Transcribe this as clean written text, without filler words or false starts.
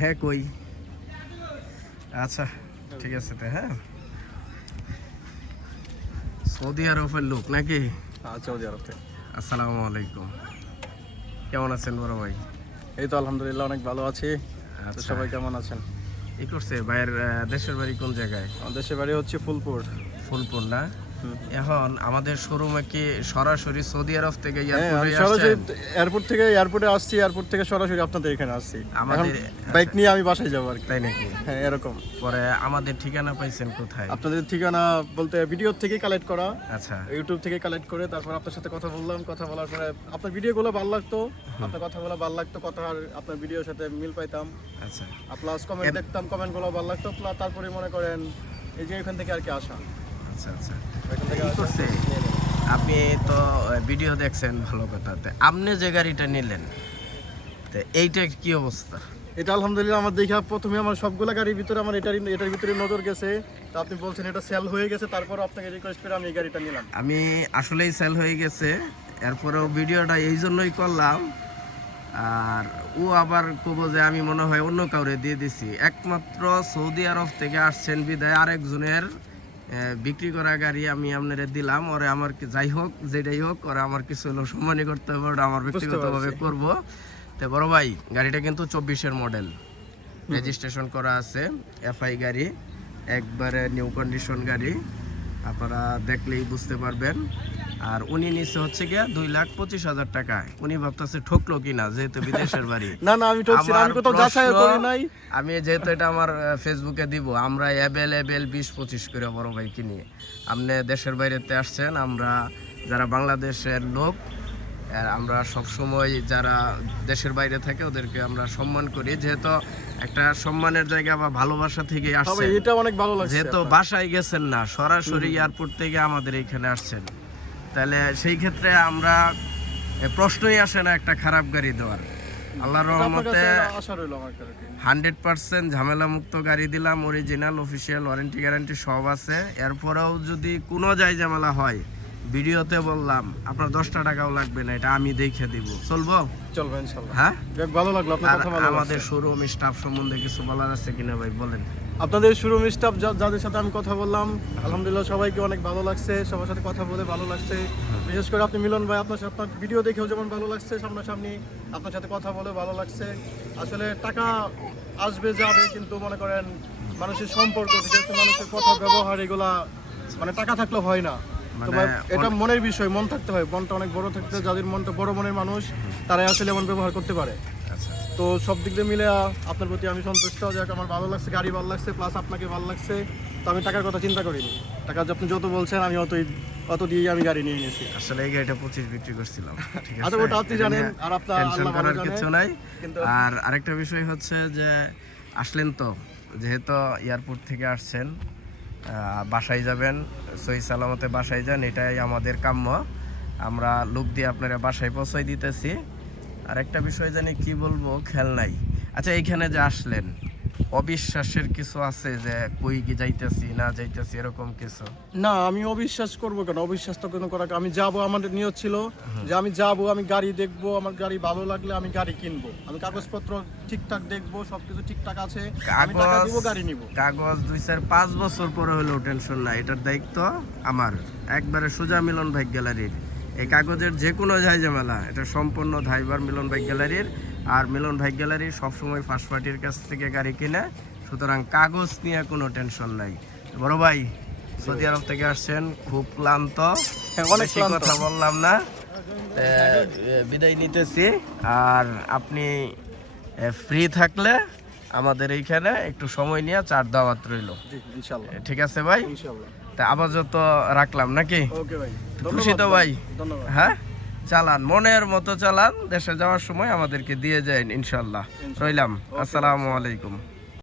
হ্যাঁ কই আচ্ছা ঠিক আছে তো হ্যাঁ সৌদি আরবের লোক নাকি? সৌদি আরব থেকে। আসসালামু আলাইকুম, কেমন আছেন বড় ভাই? এই তো আলহামদুলিল্লাহ অনেক ভালো আছি। তো সবাই কেমন আছেন? এই করছে ভাইয়ের দেশের বাড়ি কোন জায়গায়? আমার দেশের বাড়ি হচ্ছে ফুলপুর। ফুলপুর না? এখন আমাদের শোরুমে কি সরাসরি সৌদি আরব থেকে সরাসরি এয়ারপোর্ট থেকে এয়ারপোর্টে আসছি, এয়ারপোর্ট থেকে সরাসরি আপনাদের এখানে আসছি। আমাদের বাইক নিয়ে আমি বাসায় যাবো আর কি। তাই নাকি? হ্যাঁ এরকম। পরে আমাদের ঠিকানা পাইছেন কোথায়? আপনাদের ঠিকানা বলতে ভিডিও থেকে কালেক্ট করা। আচ্ছা, ইউটিউব থেকে কালেক্ট করে তারপর আপনার সাথে কথা বললাম। কথা বলার পরে আপনার ভিডিওগুলো ভালো লাগতো, আপনার কথাগুলো ভালো লাগতো, কথা আপনার ভিডিওর সাথে মিল পাইতাম। আচ্ছা, প্লাস কমেন্ট দেখতাম, কমেন্টগুলো ভালো লাগতো। প্লাস তারপরে মনে করেন এই যে এখান থেকে আর কি আসা। আচ্ছা আচ্ছা। এখান থেকে করছে আপনি তো ভিডিও দেখছেন, ভালো কথা। আপনি যে গাড়িটা নিলেন তো এইটা কি অবস্থা? এটা আলহামদুলিল্লাহ আমার দেখা প্রথমে আমার সবগুলা গাড়ির ভিতরে আমার এটার ভিতরে নজর গেছে। তো আপনি বলছেন এটা সেল হয়ে গেছে, তারপর আপনাকে রিকোয়েস্ট করে আমি এই গাড়িটা নিলাম। আমি আসলেই সেল হয়ে গেছে, এরপরেও ভিডিওটা এই জন্যই করলাম। আর ও আবার কব যে আমি মনে হয় অন্য কাউরে দিয়ে দিছি। একমাত্র সৌদি আরব থেকে আসছেন বিদায় আরেকজনের বিক্রি করা গাড়ি আমি আপনারে দিলাম। ওরে আমার যাই হোক যেটাই হোক, ওরা আমার কিছু হলো সম্মানই করতে হবে, ওটা আমার ব্যক্তিগতভাবে করবো। তো বড় ভাই গাড়িটা কিন্তু 24-এর মডেল, রেজিস্ট্রেশন করা আছে, এফআই গাড়ি, একবারে নিউ কন্ডিশন গাড়ি, আপনারা দেখলেই বুঝতে পারবেন। আর উনি নিচে হচ্ছে গিয়া 2,25,000 টাকা। উনি ভাবতেছে ঠকলো কিনা, যেহেতু বিদেশের বাড়ি। না না আমি ঠকছি না, আমি কোথাও যাচাই করি নাই। আমি যেহেতু এটা আমার ফেসবুকে দিব, আমরা অ্যাভেলেবেল 20-25 করে বড় ভাই কিনি। আপনি দেশের বাইরেতে আসছেন, আমরা যারা বাংলাদেশের লোক আমরা সবসময় যারা দেশের বাইরে থাকে ওদেরকে আমরা সম্মান করি, যেহেতু একটা সম্মানের জায়গা বা ভালোবাসা থেকে আসছে। এটা অনেক ভালো লাগছে, যেহেতু বাসায় গেছেন না, সরাসরি এয়ারপোর্ট থেকে আমাদের এখানে আসছেন, তাহলে সেই ক্ষেত্রে আমরা প্রশ্নই আসে না একটা খারাপ গাড়ি দেওয়ার। আল্লাহর রহমতে 100% ঝামেলা মুক্ত গাড়ি দিলাম, অরিজিনাল অফিসিয়াল ওয়ারেন্টি গ্যারান্টি সব আছে। এরপরেও যদি কোনো ঝামেলা হয় ভিডিওতে বললাম, আপনার 10 টাকাও লাগবে না, এটা আমি দেখে দিব। চলবো? চলবে ইনশাআল্লাহ। হ্যাঁ ভালো লাগলো আপনার কথা। ভালো আমাদের শোরুম স্টাফ সম্বন্ধে কিছু বলার আছে কিনা ভাই বলেন? আপনাদের শোরুম স্টাফ যাদের সাথে আমি কথা বললাম আলহামদুলিল্লাহ সবাইকে অনেক ভালো লাগছে, সবার সাথে কথা বলে ভালো লাগছে। বিশেষ করে আপনি মিলন ভাই, আপনার ভিডিও দেখেও যেমন ভালো লাগছে, সামনাসামনি আপনার সাথে কথা বলে ভালো লাগছে। আসলে টাকা আসবে যাবে, কিন্তু মনে করেন মানুষের সম্পর্ক, ঠিক আছে, মানুষের কথা ব্যবহার এগুলা মানে টাকা থাকলে হয় না। এটা মনের বিষয়, মন থাকতে হয়, মনটা অনেক বড় থাকতে, যাদের মনটা বড় মনের মানুষ তারাই আসলে এমন ব্যবহার করতে পারে। তো সব দিক দিয়ে মিলে আপনার প্রতি আমি সন্তুষ্ট, যাক আমার ভালো লাগছে, গাড়ি ভালো লাগছে, প্লাস আপনাকে ভালো লাগছে। তো আমি টাকার কথা চিন্তা করিনি, টাকা আপনি যত বলছেন আমি অত দিয়ে আমি গাড়ি নিয়ে নিয়েছি। আসলে এই গাড়িটা 25 বিক্রি করছিলাম, ঠিক আছে, আচ্ছা ওটা আপনি জানেন, আর আপনার আল্লাহ ভালো জানে, কিছু নাই। আর আরেকটা বিষয় হচ্ছে যে আসলেন তো, যেহেতু এয়ারপোর্ট থেকে আসছেন, বাসায় যাবেন, সহি সালামতে বাসায় যান, এটাই আমাদের কাম্য। আমরা লোক দিয়ে আপনারা বাসায় পৌঁছাই দিতেছি। আর একটা বিষয় জানি কি বলবো খেয়াল নাই। আচ্ছা এইখানে যে আসলেন, অবিশ্বাসের কিছু আছে যে কই কি যাইতেছি না যাইতেছি এরকম কিছু? না আমি অবিশ্বাস করবো কেন? অবিশ্বাস তো কোনো করা, আমি যাবো, আমার নিয়ত ছিল যে আমি যাবো, আমি গাড়ি দেখবো, আমার গাড়ি ভালো লাগলে আমি গাড়ি কিনবো, আমি কাগজপত্র ঠিকঠাক দেখবো, সবকিছু ঠিকঠাক আছে, আমি টাকা দিব, গাড়ি নিব। কাগজ 2-4-5 বছর পরে হলেও টেনশন নাই, এটার দায়িত্ব আমার। একবারে সোজা মিলন ভাই গ্যালারির। এই কাগজের যে কোনো ঝামেলা এটা সম্পূর্ণ দায়ভার মিলন ভাই গ্যালারির। আর মিলন ভাই গ্যালারি সবসময় ফার্স্ট পার্টির কাছ থেকে গাড়ি কিনে, সুতরাং কাগজ নিয়ে কোনো টেনশন নাই। বড় ভাই সৌদি আরব থেকে আসছেন, খুব ক্লান্ত, অনেক কথা বললাম না, বিদায় নিতেছি। আর আপনি ফ্রি থাকলে আমাদের এইখানে একটু সময় নিয়ে চার দাওয়াত রইল, ঠিক আছে ভাই? তা আপাতত রাখলাম নাকি? খুশি তো ভাই? হ্যাঁ চালান, মনের মতো চালান, দেশে যাওয়ার সময় আমাদেরকে দিয়ে যান ইনশাল্লাহ। রইলাম, আসসালামু আলাইকুম।